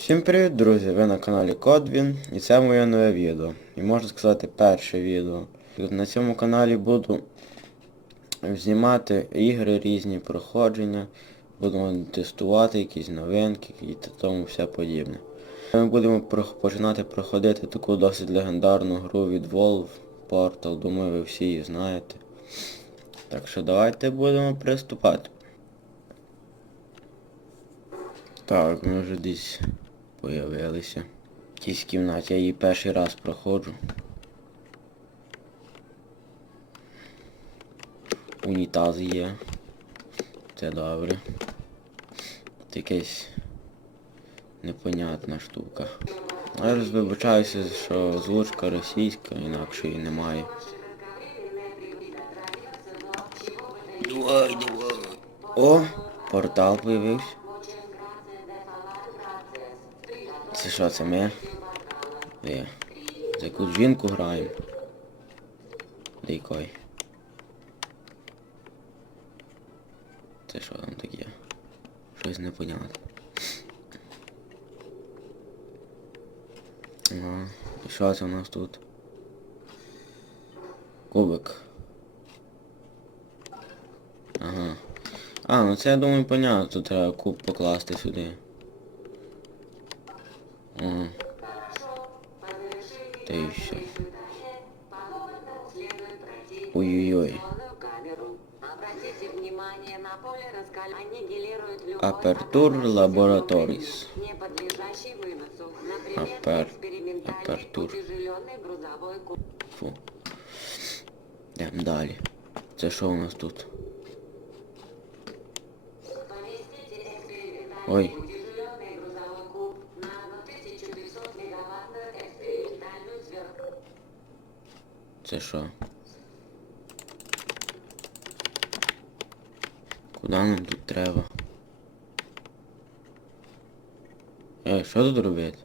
Всім привіт, друзі! Ви на каналі Кодвін і це моє нове відео. І можна сказати перше відео. На цьому каналі буду знімати ігри різні проходження, будемо тестувати якісь новинки і тому все подібне. Ми будемо починати проходити таку досить легендарну гру від Valve Portal, думаю ви всі її знаєте. Так що давайте будемо приступати. Так, ми вже десь появилися. В кімнаті, я її перший раз проходжу. Унітаз є. Це добре. Це якась непонятна штука. Я вибачаюся, що озвучка російська, інакше її немає. Давай, давай. О, портал появився. Що, це ми? Де? За яку жінку граємо? Де? Це що там таке? Щось не непонятне. Ага. І що це у нас тут? Кубик. Ага. А, ну це я думаю понятно, тут треба куб покласти сюди. Апертур атомный лабораторис. не подлежащий выносу. Например, Апер- экспериментальный апертур. утяжеленный грузовой куб. Фу. Йдемо далі. Це що у нас тут? Поместите экспериментальный Ой. утяжеленный грузовой куб на 1500 мегаваттную экспериментальную сверху. Це що? Куди нам тут треба? Ей, що тут робити?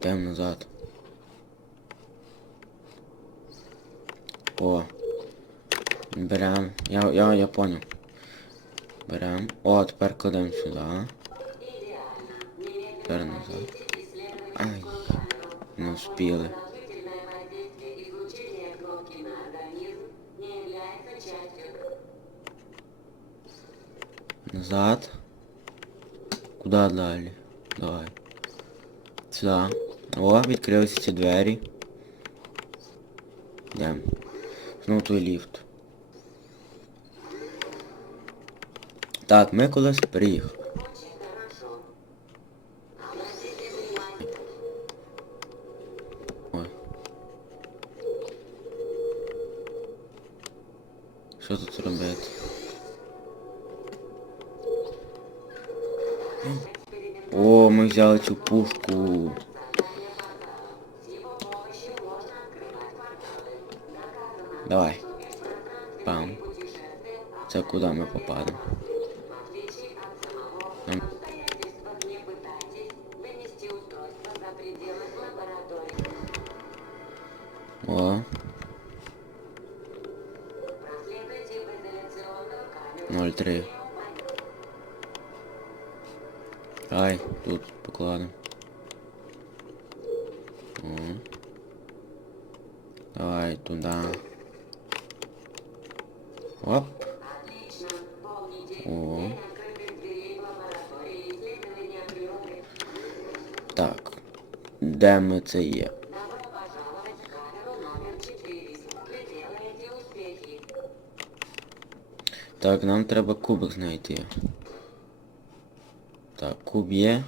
Йдемо назад. О. Берем. Я, я, я понял. Берем. О, тепер кладемо сюди. Тепер назад. Ай. Не успіли. Продолжительное Куда далі? Давай. Сюди. О, відкрилися ці двері. Йдемо. Знову той ліфт. Так, ми колись приїхали. Ой. Що тут робити? О, ми взяли цю пушку. Давай. Пам. Це куди ми попадемо? Оп. Отлично. Помните, О. день открытых дверей в лаборатории исследования природы. Так. Де ми це є? Добро пожаловать в камеру номер 4. Вы делаете успехи. Так, нам треба кубик знайти. Так, куб є.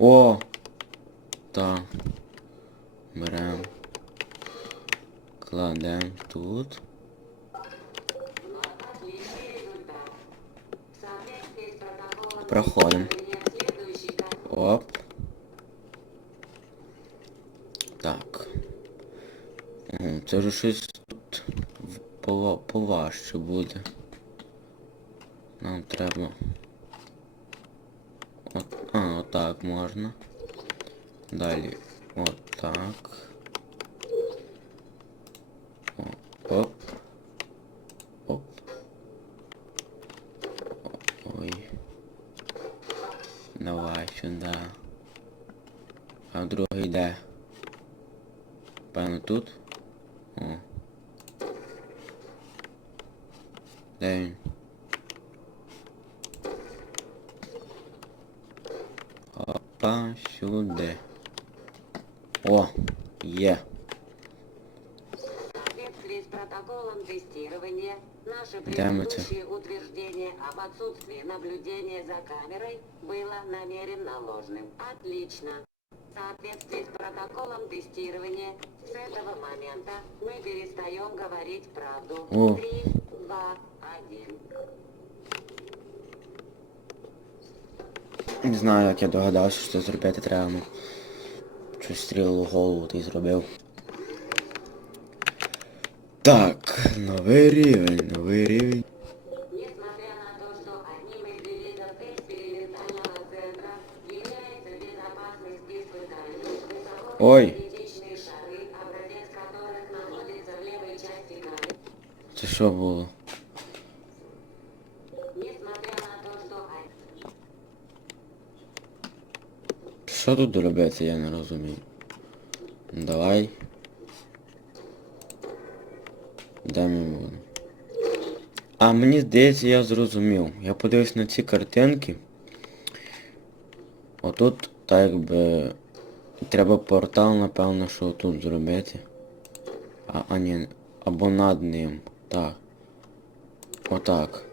О! Так. Исследования следующий кон- Оп. Так. Це вже щось тут поважче буде. Нам треба. От, а, отак можна. Далі. Отак. Де він? Опа, сюди. О, є. Протоколом тестирования, наше предыдущее утверждение об отсутствии наблюдения за камерой было намеренно ложным. Отлично. В соответствии с протоколом тестирования, с этого момента мы перестаем говорить правду. О. Три. Не знаю, як я догадався, що це зробити треба. ну. Щось стрілило в голову, ти зробив. Так, новий рівень, новий рівень. Несмотря на то, что Що тут робити, я не розумію. Давай. Де ми будемо? А мені здається, я зрозумів. Я подивився на ці картинки. Отут так якби треба портал, напевно, що тут зробити. А, а ні, або над ним. Так. Отак.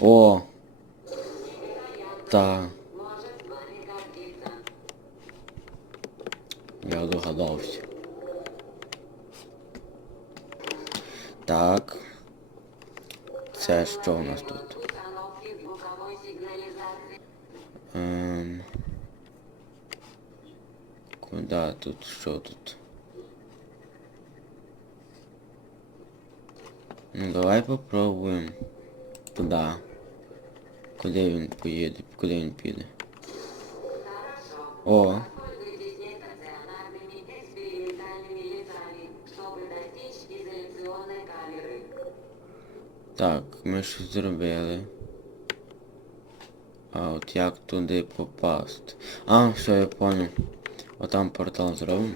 О! Так. Я догадався. Так. Це що у нас тут? Ем... Куда тут? Що тут? Ну давай попробуємо. Туди. Куди він поїде? Куди він піде? О, ми щось зробили. А от як туди попасти? А, все, я понял. Отам портал зробимо.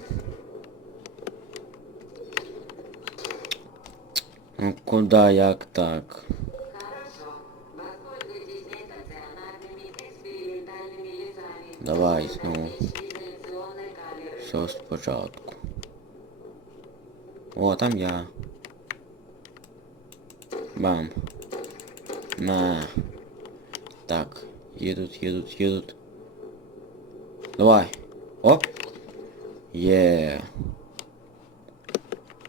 Ну куди, як так? Хорошо. Воспользуйтесь нестационарными экспериментальными лицами. Давай чтобы знову. достичь изоляционной камеры. Все спочатку. О, там я. Бам. На. Так. Едут, едут, едут. Давай. Оп. Є.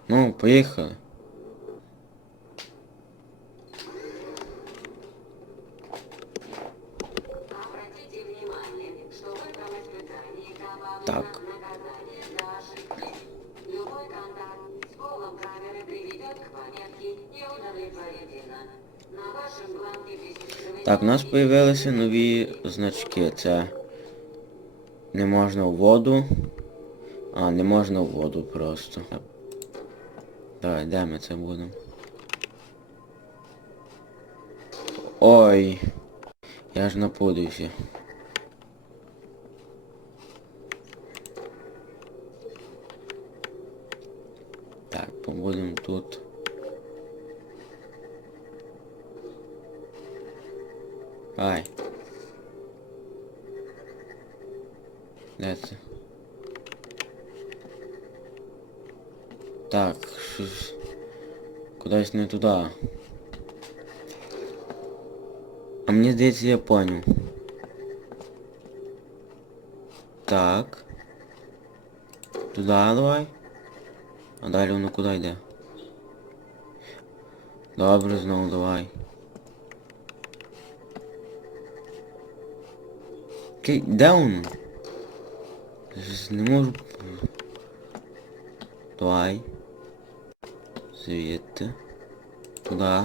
Ну, поїхали. Так, у нас появилися нові значки. Це не можна в воду. А, не можна в воду просто. Давай, де ми це будемо? Ой. Я ж напудився. Так, побудемо тут. Ай. Де це? Так, щось... Кудись не туди. А мені здається, я понял. Так. Туди давай. А далі воно куди йде? Добре, знову давай. Окей, де воно? Не можу. Давай. Звідти. Туди.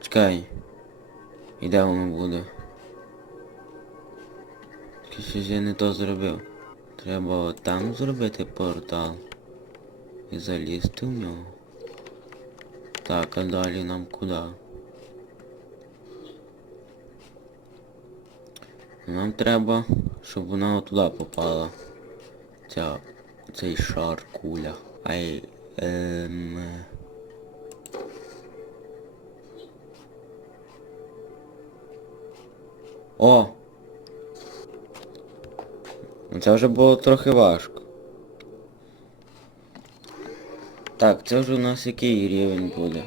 Чекай. І де буде? Щось я не то зробив. Треба там зробити портал. І залізти в нього. Так, а далі нам куди? Нам треба, щоб вона туди попала. Ця, цей шар куля. Ай, ем... О! Це вже було трохи важко. Так, це вже у нас який рівень буде?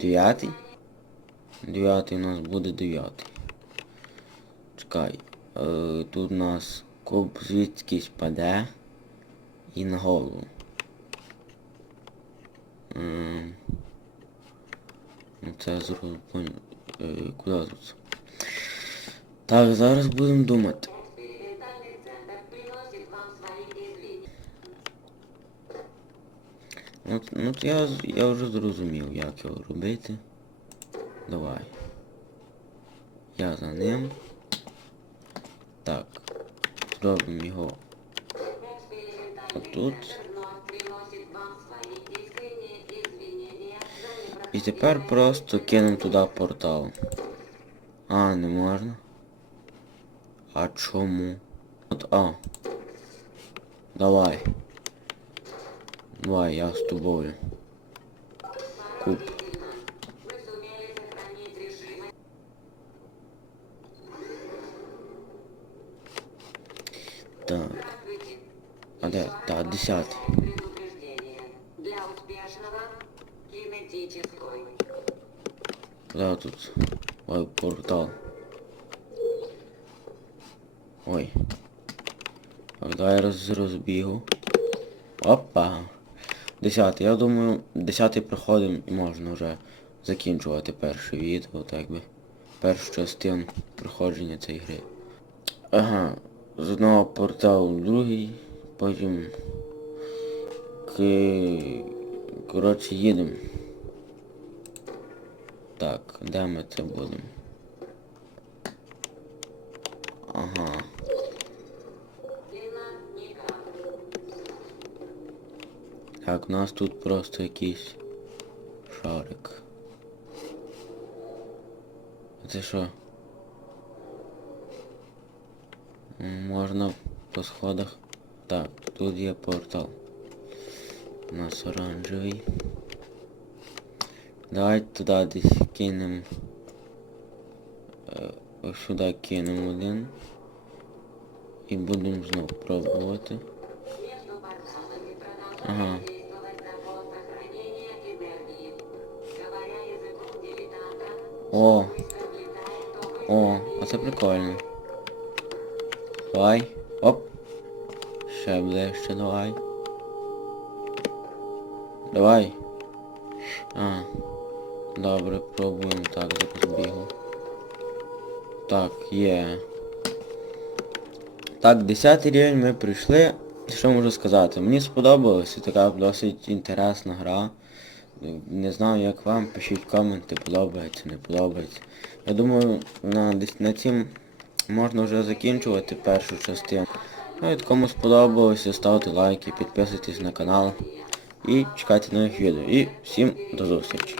Дев'ятий? Дев'ятий у нас буде дев'ятий. Чекай. Е, тут у нас куб звідкись паде і на голову. Ем, ну це зразу понял. Е, куди тут? Так, зараз будемо думати. Извинения. Ну, ну я, я вже зрозумів, як його робити. Давай. Я за ним. Так. Зробимо його за І тепер просто кинемо туди портал. А, не можна. А чому? От А. Давай. Давай, я з тобою. Куб. Так. А де? Так, десятий. Предупреждение. Для успешного кинетической. Куда тут? Ой, портал. Ой. Так, давай роз, розбігу. Опа. Десятий. Я думаю, десятий проходимо і можна вже закінчувати перше відео, так би. Першу частину проходження цієї гри. Ага. З одного порталу в другий, потім к... Коротше, їдемо. Так, де ми це будемо? Ага. Так, у нас тут просто якийсь шарик. Це що? Можна по сходах. Так, тут є портал. У нас оранжевий. Давайте туди десь кинемо. Е, Ось сюди кинемо один. І будемо знов пробувати. Между порталами продолжает Ага. действовать закон сохранения энергии. Говоря языком дилетанта, О, быстро влетает топ о, оце прикольно. Давай. Оп. Ще ближче давай. Давай. А. Добре, пробуємо так зараз бігу. Так, є. Так, 10 рівень ми прийшли. Що можу сказати? Мені сподобалося, така досить інтересна гра. Не знаю як вам, пишіть коменти, подобається, не подобається. Я думаю, на, на цім можна вже закінчувати першу частину. Ну і кому сподобалося, ставте лайки, підписуйтесь на канал і чекайте нових відео. І всім до зустрічі.